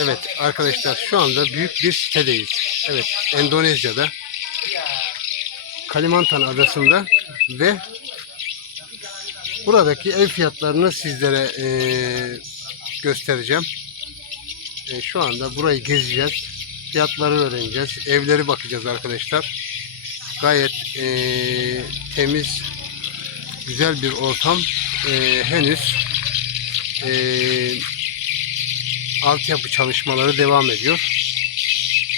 Evet arkadaşlar şu anda büyük bir sitedeyiz. Evet Endonezya'da Kalimantan adasında ve buradaki ev fiyatlarını sizlere eee, göstereceğim. E, şu anda burayı gezeceğiz. Fiyatları öğreneceğiz. Evleri bakacağız arkadaşlar. Gayet eee, temiz, güzel bir ortam. Eee, henüz eee altyapı çalışmaları devam ediyor.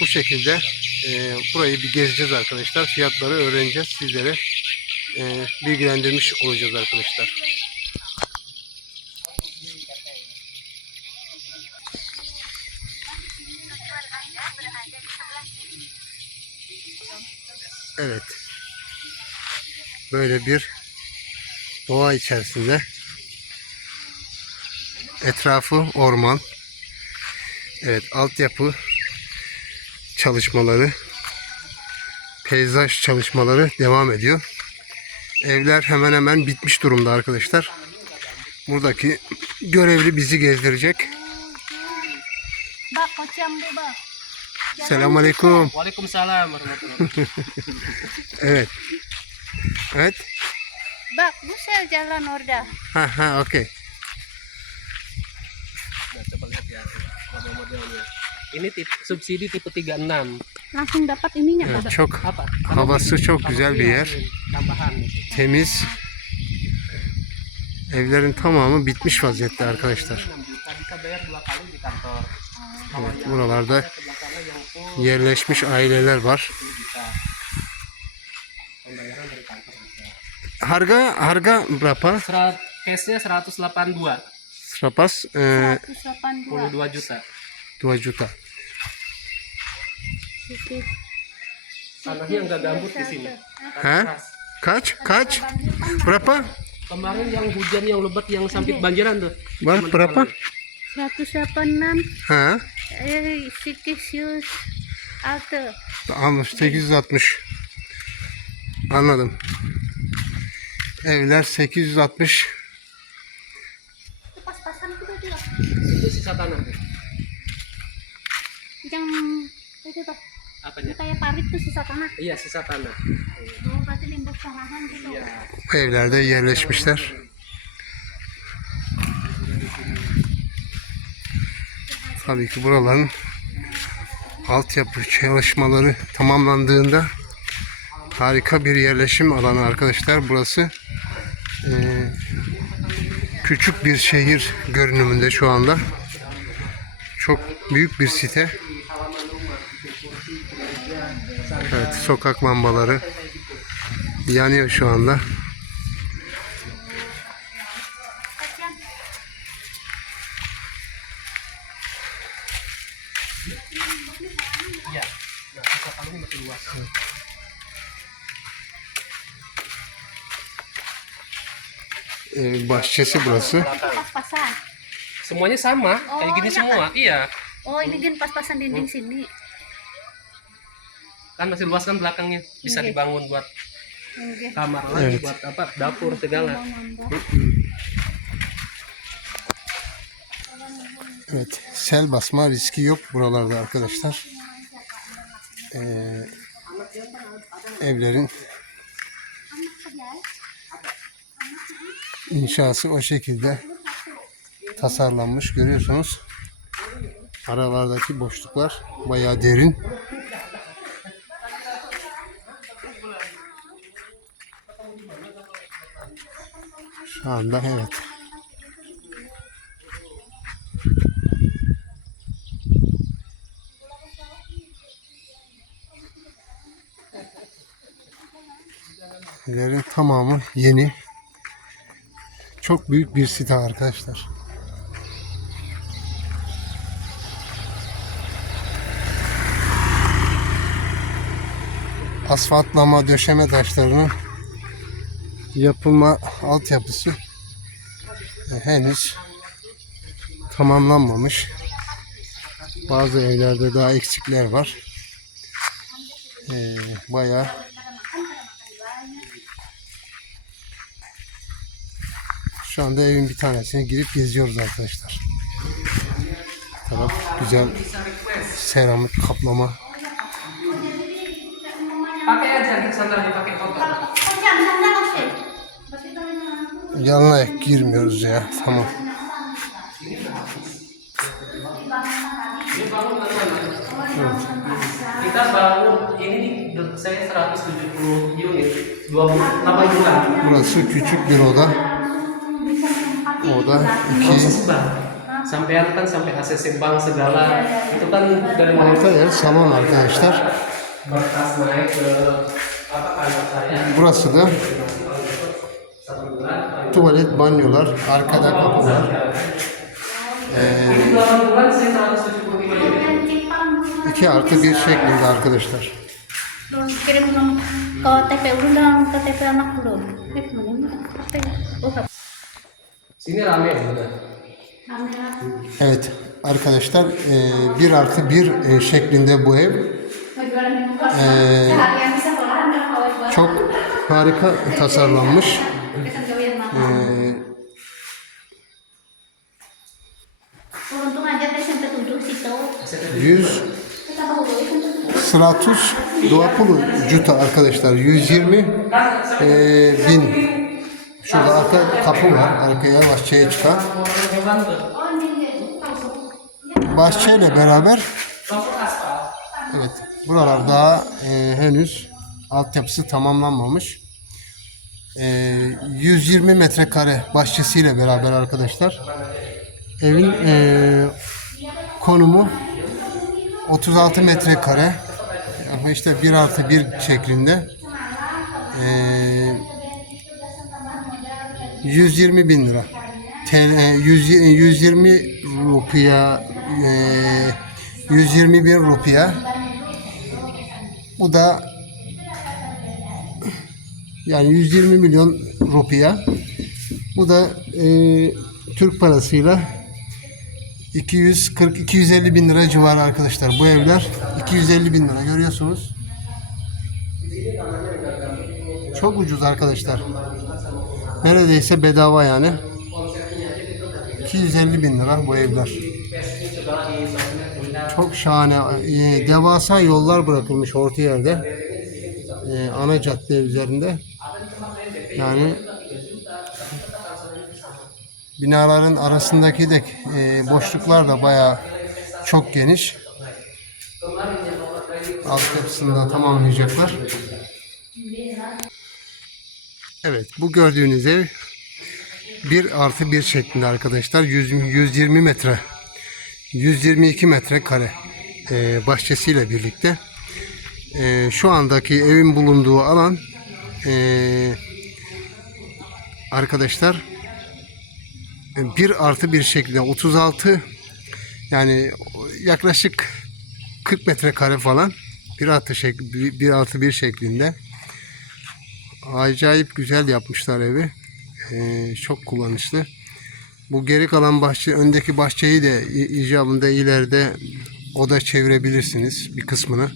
Bu şekilde eee, burayı bir gezeceğiz arkadaşlar. Fiyatları öğreneceğiz. Sizlere eee, bilgilendirmiş olacağız arkadaşlar. Evet. Böyle bir doğa içerisinde etrafı orman. Evet, altyapı çalışmaları, peyzaj çalışmaları devam ediyor. Evler hemen hemen bitmiş durumda arkadaşlar. Buradaki görevli bizi gezdirecek. Bak macam tu bak. Selamünaleyküm. Warahmatullahi Evet. Evet. Bak bu sel jalan orada. Ha ha okey. Model-modelnya. Ini tip, subsidi tipe 36. Langsung dapat ininya Pak. çok Apa? Havası çok güzel bir yer. Tambahan gitu. temiz. Evlerin tamamı bitmiş vaziyette arkadaşlar. 6 juta bisa bayar dua kali di kantor. Evet, buralarda Sebelah sana yang full yerleşmiş aileler var. 10 juta. Pembayaran dari kantor bisa. Harga harga berapa? Serat cashnya 182 Serapas eh, 182 22 juta 2 juta. Tanahnya nggak gambut di sini Hah? Kaç? Kaç? Berapa? kemarin yang hujan yang lebat yang sampai banjiran tuh Bar berapa? kemarin. 186 Ha? eh Sikisius Alto. Anlaş 860. Anladım. Evler 860. Pas-pasan Pak. itu sisa tanah. Yang itu tuh. apanya Itu kayak parit tuh sisa tanah. iya sisa tanah Oh, berarti limbah sarahan gitu. iya Bu evlerde yerleşmişler. Tabii ki buraların altyapı çalışmaları tamamlandığında harika bir yerleşim alanı arkadaşlar. Burası eee, küçük bir şehir görünümünde şu anda. Çok büyük bir site. Evet, sokak lambaları yanıyor şu anda. luas Ee, bahçesi burası. Pas-pasan. semuanya sama Oh, kayak gini iya, semua iya Oh, ini kan pas-pasan dinding sini. Kan masih luas kan belakangnya bisa Oke. dibangun buat Oke. kamar lagi buat apa dapur segala. Evet, sel basma riski yok buralarda arkadaşlar. Ee, evlerin inşası o şekilde tasarlanmış görüyorsunuz. Aralardaki boşluklar bayağı derin. Şu anda evet. Evlerin tamamı yeni. Çok büyük bir site arkadaşlar. Asfaltlama, döşeme taşlarının yapılma altyapısı henüz tamamlanmamış. Bazı evlerde daha eksikler var. Ee, bayağı Şu anda evin bir tanesine girip geziyoruz arkadaşlar. taraf güzel seramik kaplama. Pakai aja sandal dipakai kotor. Yanına girmiyoruz ya. Tamam. Kita bangun ini saya 170 unit 28 bulan. Burası küçük bir oda. Oda iki. Sampean kan sampai ACC bank segala itu kan dari Orta yer salon arkadaşlar. berkas naik ke apa kantor saya Burası da. Tuvalet, banyolar, arkada kapılar. Ini 8 bulan saya 173 unit. Dan Jepang dulu. 2 artı 1 şeklinde arkadaşlar. Evet arkadaşlar 1 artı 1 şeklinde bu ev. Buat. Çok harika tasarlanmış. Ee, makan. Untung aja teh sampai tujuh situ. 100 Kita bawa dulu. Stratus Duapulu Juta arkadaşlar 120 e, bin Şurada arka kapı var. Arkaya bahçeye. Langsung. Bahçeyle beraber evet buralar daha e, henüz altyapısı tamamlanmamış. E, 120 metrekare bahçesiyle beraber arkadaşlar. Evin e, konumu 36 metrekare. Ama işte 1 artı 1 şeklinde. E, 120 bin lira. TL, 100, 120 rupiya, e, 120 bin rupiya. Bu da yani 120 milyon rupiya. Bu da e, Türk parasıyla 240-250 bin lira civarı arkadaşlar. Bu evler 250 bin lira görüyorsunuz. Çok ucuz arkadaşlar. Neredeyse bedava yani. 250 bin lira bu evler. Çok şahane. e, devasa yollar bırakılmış orta yerde. E, ana cadde üzerinde. Yani binaların arasındaki de e, boşluklar da bayağı çok geniş. Altyapısını da tamamlayacaklar. Evet bu gördüğünüz ev 1 artı 1 şeklinde arkadaşlar. 100, 120 metre. 122 metre kare e, bahçesiyle birlikte. E, şu andaki evin bulunduğu alan e, arkadaşlar 1 artı 1 şeklinde 36 yani yaklaşık 40 metrekare falan 1 artı şek 1 artı 1 şeklinde acayip güzel yapmışlar evi. Ee, çok kullanışlı. Bu geri kalan bahçe, öndeki bahçeyi de icabında ileride oda çevirebilirsiniz bir kısmını.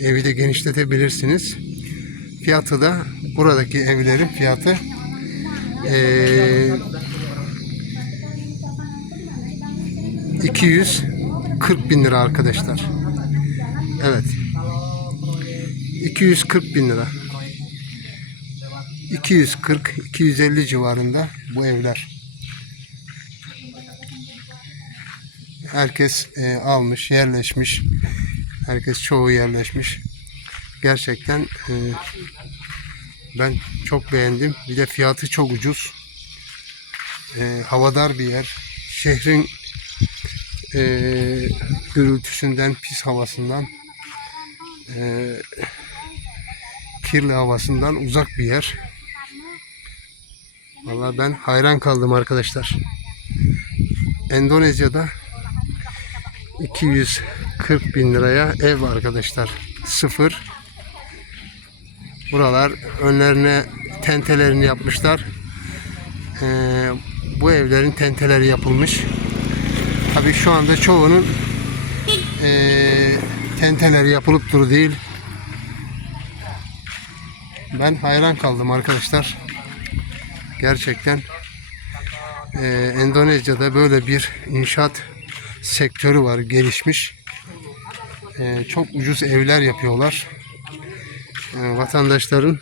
Evi de genişletebilirsiniz. Fiyatı da buradaki evlerin fiyatı ee, 240 bin lira arkadaşlar. Evet. 240 bin lira. 240-250 civarında bu evler. Herkes e, almış, yerleşmiş. Herkes çoğu yerleşmiş. Gerçekten e, ben çok beğendim. Bir de fiyatı çok ucuz. E, havadar bir yer. Şehrin e, gürültüsünden, pis havasından, e, kirli havasından uzak bir yer. Vallahi ben hayran kaldım arkadaşlar. Endonezya'da 240 bin liraya ev arkadaşlar. Sıfır. Buralar önlerine tentelerini yapmışlar. Ee, bu evlerin tenteleri yapılmış. Tabii şu anda çoğunun ee, tenteleri yapılıp duru değil. Ben hayran kaldım arkadaşlar. Gerçekten eee, Endonezya'da böyle bir inşaat sektörü var gelişmiş. Ee, çok ucuz evler yapıyorlar. Ee, vatandaşların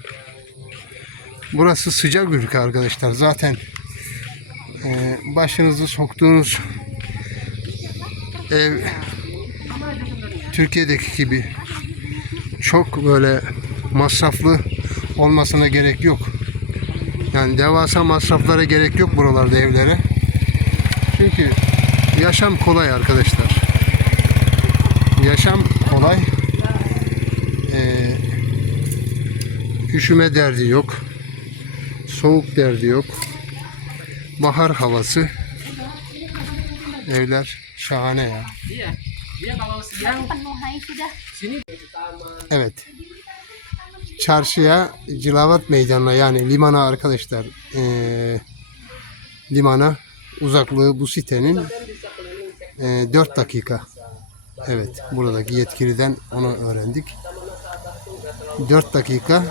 burası sıcak ülke arkadaşlar. Zaten e, başınızı soktuğunuz ev Türkiye'deki gibi çok böyle masraflı olmasına gerek yok. Yani devasa masraflara gerek yok buralarda evlere. Çünkü yaşam kolay arkadaşlar. Yaşam kolay. Ee, üşüme derdi yok. Soğuk derdi yok. Bahar havası. Evler şahane ya. Evet. Çarşıya, Cilavat Meydanı'na yani limana arkadaşlar eee, limana uzaklığı bu sitenin eee 4 dakika. Evet. Buradaki yetkiliden onu öğrendik. 4 dakika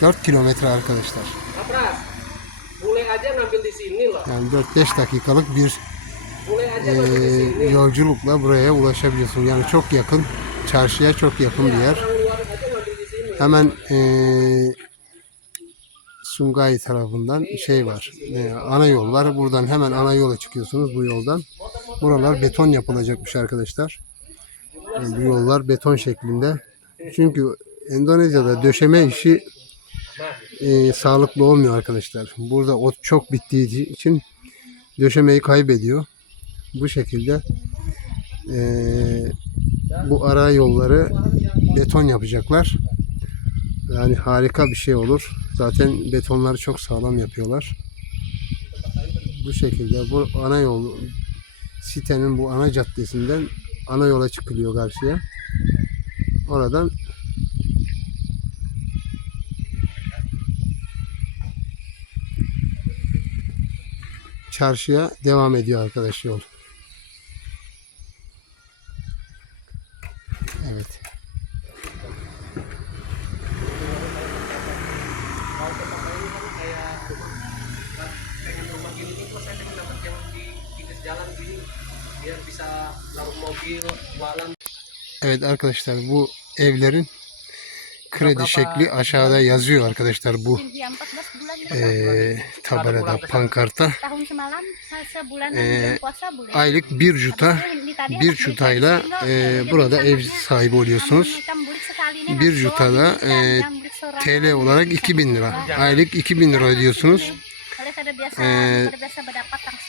4 kilometre arkadaşlar. Yani 4-5 dakikalık bir sini. yolculukla buraya ulaşabiliyorsun. Yani çok yakın. Çarşıya çok yakın bir yer. Hemen eee Sungay tarafından şey var. eee, ana yol var. Buradan hemen ana yola çıkıyorsunuz bu yoldan. Buralar beton yapılacakmış arkadaşlar. Yani bu yollar beton şeklinde. Çünkü Endonezya'da döşeme işi eee, sağlıklı olmuyor arkadaşlar. Burada ot çok bittiği için döşemeyi kaybediyor. Bu şekilde eee, bu ara yolları beton yapacaklar. Yani harika bir şey olur. Zaten betonları çok sağlam yapıyorlar. Bu şekilde bu ana yol sitenin bu ana caddesinden ana yola çıkılıyor karşıya. Oradan çarşıya devam ediyor arkadaş yol. Evet. Evet arkadaşlar bu evlerin kredi şekli aşağıda yazıyor arkadaşlar bu Hingga 14 bulan itu. eee tabelada pankarta. puasa boleh. Aylık bir juta bir jutayla eee, burada ev sahibi oluyorsunuz. Bir jutada eee, TL olarak 2000 lira. Aylık 2000 lira ödüyorsunuz. Eee,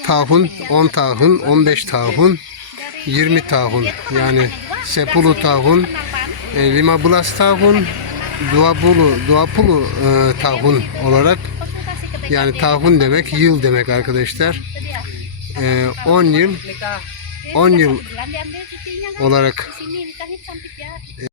Tahun 10 tahun 15 tahun 20 tahun yani 10 tahun e, 15 tahun 20 20 e, tahun olarak yani tahun demek yıl demek arkadaşlar. E, 10 yıl nikah 10 yıl olarak